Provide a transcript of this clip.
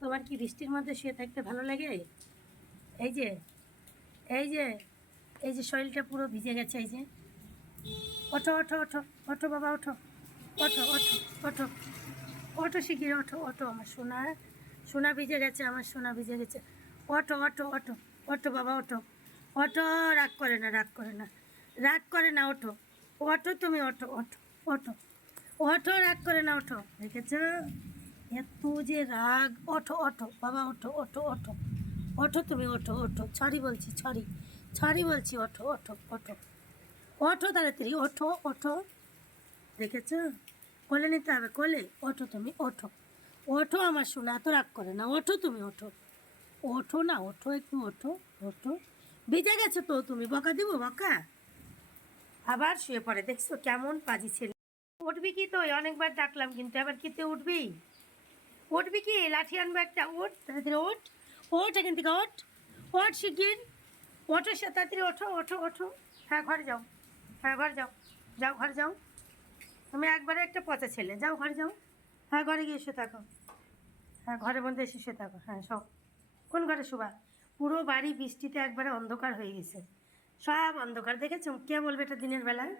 তোমার কি বৃষ্টির মধ্যে শুয়ে থাকতে ভালো লাগে? এই যে এই যে এই যে শরীরটা পুরো ভিজে গেছে, এই যে। ওঠো ওঠো ওঠো ওঠো বাবা, ওঠো। ওঠো ওঠো ওঠো। ওঠো শিগগির, ওঠো ওঠো। আমার সোনা সোনা ভিজে গেছে, আমার সোনা ভিজে গেছে। ওঠো ওঠো ওঠো ওঠো বাবা, ওঠো। ওঠো, রাগ করে না, রাগ করে না। রাগ করে না, ওঠো। ওঠো তুমি, ওঠো ওঠো ওঠো। ওঠো, রাগ করে না, ওঠো। দেখেছ? যে রাগ, ওঠো ওঠো, বাবা, ওঠো ওঠো ওঠো। ওঠো তুমি, ওঠো ওঠো। ছড়ি বলছি, ছড়ি। ছড়ি বলছি, ওঠো ওঠো ওঠো। ওঠো তাড়াতাড়ি, ওঠো ওঠো। দেখেছ? কোলে নিতে হবে, কোলে। ওঠো তুমি, ওঠো। ওঠো আমার শোনা এত রাগ করে না। ওঠো তুমি, ওঠো। ওঠো না, ওঠো একটু, ওঠো ওঠো। ভিজে গেছো তো তুমি, বকা দিব, বকা? আবার শুয়ে পড়ে, দেখছ কেমন পাজি ছেলে। উঠবি কি তো অনেকবার ডাকলাম, কিন্তু আবার কিতে উঠবি? উঠবি কি? লাঠি আনব একটা ওঠ তাড়াতাড়ি ওঠ ওঠ এখান থেকে ওঠ ওঠ শিগগির। ওঠো সে, তাড়াতাড়ি ওঠো ওঠো ওঠো। হ্যাঁ ঘরে যাও। হ্যাঁ ঘরে যাও। যাও, ঘরে যাও। তুমি একবারে একটা পচা ছেলে। যাও, ঘরে যাও। হ্যাঁ ঘরে গিয়ে শুয়ে থাকো। হ্যাঁ ঘরের মধ্যে এসে শুয়ে থাকো। হ্যাঁ সব কোন ঘরে শোবা? পুরো বাড়ি বৃষ্টিতে একবারে অন্ধকার হয়ে গেছে। সব অন্ধকার। দেখেছ? কে বলবে এটা দিনের বেলায়?